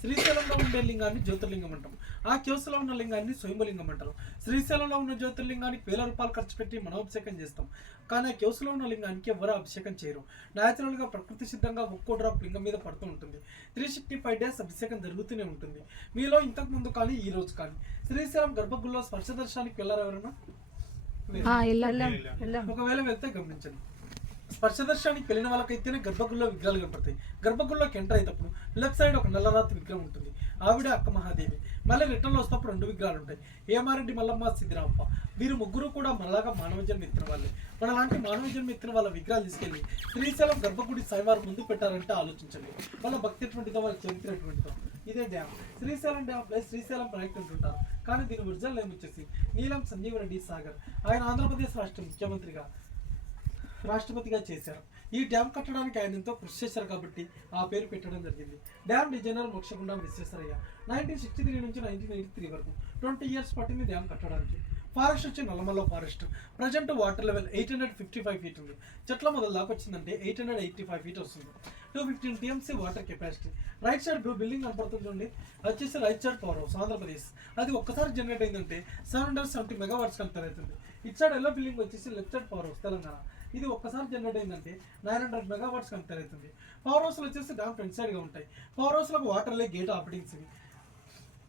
శ్రీశైలంలో ఉండే లింగాన్ని జ్యోతిర్లింగం అంటాం. ఆ కేవ్స్లో ఉన్న లింగాన్ని స్వయంభలింగం అంటారు. శ్రీశైలంలో ఉన్న జ్యోతిర్లింగానికి వేల రూపాయలు ఖర్చు పెట్టి మనోభిషేకం చేస్తాం. కానీ ఆ కేవ్స్లో ఉన్న లింగానికి ఎవరు అభిషేకం చేయరు. న్యాచురల్గా ప్రకృతి సిద్ధంగా ఒక్కో డ్రాప్ లింగం మీద పడుతూ ఉంటుంది. 365 days అభిషేకం జరుగుతూనే ఉంటుంది. మీలో ఇంతకు ముందు కానీ ఈ రోజు కానీ శ్రీశైలం గర్భగుడిలో స్పర్శ దర్శనానికి వెళ్ళారు ఎవరైనా? ఒకవేళ వెళ్తే గమనించండి, స్పర్శ దర్శనానికి వెళ్ళిన వాళ్ళకైతేనే గర్భగుడిలో విగ్రహాలు కనపడతాయి. గర్భగుడిలోకి ఎంటర్ అయ్యేటప్పుడు లెఫ్ట్ సైడ్ ఒక నల్లరాతి విగ్రహం ఉంటుంది. ఆవిడ అక్క మహాదేవి. మళ్ళీ రిటర్న్లో వస్తప్పుడు 2 విగ్రహాలు ఉంటాయి. ఏమారెడ్డి మల్లమ్మ, సిద్ధిరామప్ప. వీరు ముగ్గురు కూడా మనలాగా మానవ జన్మ ఎత్తిన వాళ్ళే. మనలాంటి మానవ జన్మ ఎత్తిన వాళ్ళ విగ్రహాలు తీసుకెళ్ళి శ్రీశైలం గర్భగుడి సాయివారు ముందు పెట్టారంటే ఆలోచించండి. వాళ్ళ భక్తి ఎటువంటిదో, వాళ్ళ చరిత్ర ఎటువంటిదో. ఇదే dam, Srisailam dam plus Srisailam project అంటుంటారు. కానీ దీని ఒరిజినల్ నేమ్ వచ్చేసి నీలం సంజీవ్ రెడ్డి సాగర్. ఆయన ఆంధ్రప్రదేశ్ రాష్ట్ర ముఖ్యమంత్రిగా, రాష్ట్రపతిగా చేశారు. ఈ డ్యామ్ కట్టడానికి ఆయన ఎంతో కృషి చేశారు కాబట్టి ఆ పేరు పెట్టడం జరిగింది. Dam designer Mokshagundam Visvesvaraya. 1963 నుంచి 1983 వరకు 20 years పట్టింది డ్యామ్ కట్టడానికి. ఫారెస్ట్ వచ్చి Nallamala forest. Present water level 855 feet ఉంది. చెట్ల మొదలు దాకా వచ్చిందంటే 885 feet వస్తుంది. 215 TMC water capacity. Right side blue building కనపడుతుంది, వచ్చేసి right side power house Andhra Pradesh. అది ఒక్కసారి జనరేట్ అయిందంటే 770 megawatts కంపేర్ అవుతుంది. ఇటు సైడ్ ఎల్లో బిల్డింగ్ వచ్చేసి left side power house Telangana. ఇది ఒక్కసారి జనరేట్ అయిందంటే 900 megawatts కంపేర్ అవుతుంది. పవర్ హౌస్లు వచ్చేసి డ్యామ్ ఫ్రంట్ సైడ్గా ఉంటాయి. పవర్ హౌస్లకు వాటర్ లే గేట్ ఆపరేటింగ్స్ ఇవి.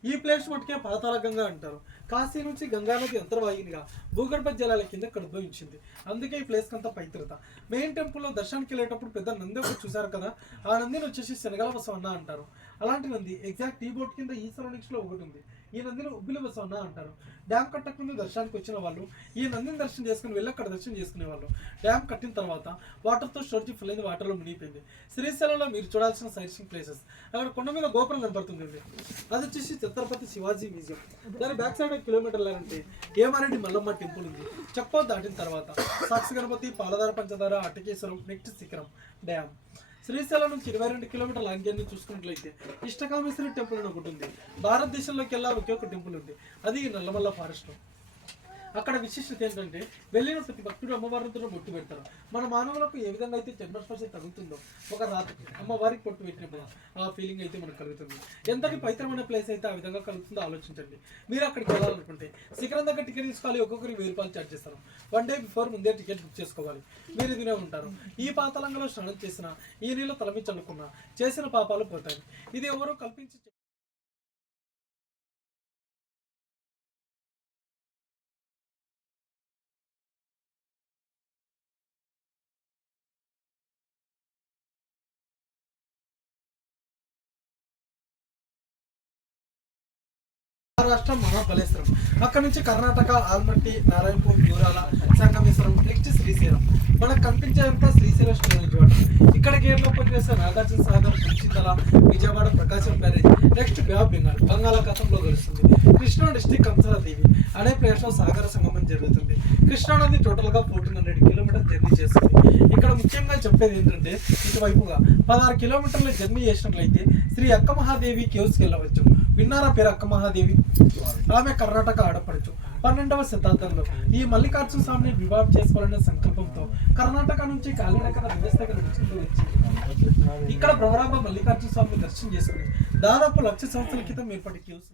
ఈ ప్లేస్ మటుకే పాతాళ గంగా అంటారు. కాశీ నుంచి గంగా నది అంతర్వాహినిగా భూగర్భ జలాల కింద ఉద్భవించింది. అందుకే ఈ ప్లేస్కి అంతా పవిత్రత. మెయిన్ టెంపుల్లో దర్శనానికి వెళ్ళేటప్పుడు పెద్ద నంది ఒకటి చూశారు కదా, ఆ నందిని వచ్చేసి శనగల బసవన్న అంటారు. అలాంటి నంది ఎగ్జాక్ట్ ఈ బోట్ కింద ఈ సరౌండింగ్స్లో ఒకటి ఉంది. ఈ నందిని ఉబ్బిలి బసవన్న అంటారు. డ్యామ్ కట్టక ముందు దర్శనానికి వచ్చిన వాళ్ళు ఈ నందిని దర్శనం చేసుకుని వెళ్ళి అక్కడ దర్శనం చేసుకునేవాళ్ళు. డ్యామ్ కట్టిన తర్వాత వాటర్తో స్టోరేజ్ ఫుల్ అయింది, వాటర్లో మునిగిపోయింది. శ్రీశైలంలో మీరు చూడాల్సిన సైట్సింగ్ ప్లేసెస్, అక్కడ కొండ మీద గోపురం కనపడుతుంది. అది వచ్చేసి ఛత్రపతి శివాజీ మ్యూజియం. దాని బ్యాక్ సైడ్ 1 kilometer అంటే ఏమారెడ్డి మల్లమ్మ టెంపుల్ ఉంది. చక్పో దాటిన తర్వాత సాక్షి గణపతి, పాలధార, పంచదార, అటకేశ్వరం, నెక్స్ట్ శిఖరం డ్యామ్. శ్రీశైలం నుంచి 22 kilometer లాంగ్ జర్నీ చూసుకున్నట్లయితే ఇష్టకామేశ్వరి టెంపుల్ అని ఒకటి ఉంది. భారతదేశంలోకి వెళ్ళా ఒకే ఒక టెంపుల్ ఉంది, అది నల్లమల్ల ఫారెస్ట్. అక్కడ విశిష్టత ఏంటంటే వెళ్ళిన ప్రతి భక్తుడు అమ్మవారితో బొట్టు పెడతారు. మన మానవులకు ఏ విధంగా అయితే జన్మస్పర్శ తగ్గుతుందో ఒక రాత్రికి అమ్మవారికి పొట్టు పెట్టినప్పుడు ఆ ఫీలింగ్ అయితే మనకు కలుగుతుంది. ఎంతటి పవిత్రమైన ప్లేస్ అయితే ఆ విధంగా కలుగుతుందో ఆలోచించండి. మీరు అక్కడికి వెళ్ళాలనుకుంటే శిఖరం దగ్గర టికెట్ తీసుకోవాలి. ఒక్కొక్కరికి 1000 రూపాయలు ఛార్జ్ చేస్తారు. 1 day బిఫోర్ ముందే టికెట్ బుక్ చేసుకోవాలి. మీరు వినే ఉంటారు, ఈ పాతాళంలో స్నానం చేసినా, ఈ నీళ్ళు తలమించనుకున్నా చేసిన పాపాలు పోతాయి. ఇది ఎవరో కల్పించి మహారాష్ట్ర మహాబలేశ్వరం. అక్కడ నుంచి కర్ణాటక ఆల్మట్టి, నారాయణపూర్, యూరాల, సంగమేశ్వరం, నెక్స్ట్ శ్రీశైలం. మనకు కనిపించేంత శ్రీశైలం స్టోరేజ్ వాటర్. ఇక్కడ గేర్లో పనిచేస్తే Nagarjuna Sagar, Pulichintala, Vijayawada, Prakasam barrage, next bay of Bengal బంగాళాఖాతంలో కలుస్తుంది. కృష్ణా డిస్టిక్ కంసరాదేవి అనే ప్లేస్లో సాగర సంగమం జరుగుతుంది. కృష్ణా నది టోటల్గా 1400 kilometers జర్నీ చేస్తుంది. ఇక్కడ ముఖ్యంగా చెప్పేది ఏంటంటే ఇటువైపుగా 16 kilometers జర్నీ చేసినట్లయితే శ్రీ అక్క మహాదేవి కేవ్స్కి వెళ్ళవచ్చు. విన్నారా పేరు అక్క మహాదేవి? ఆమె కర్ణాటక ఆడపడుచు. 12వ శతాబ్దంలో ఈ మల్లికార్జున స్వామిని వివాహం చేసుకోవాలనే సంకల్పంతో కర్ణాటక నుంచి కాలినడకన వ్యవస్థగా నడుచుకుంటూ వచ్చి ఇక్కడ భ్రమరాంబ మల్లికార్జున స్వామిని దర్శనం చేసుకుని దాదాపు 1,00,000 సంవత్సరాల క్రితం ఏర్పడి కేవ్స్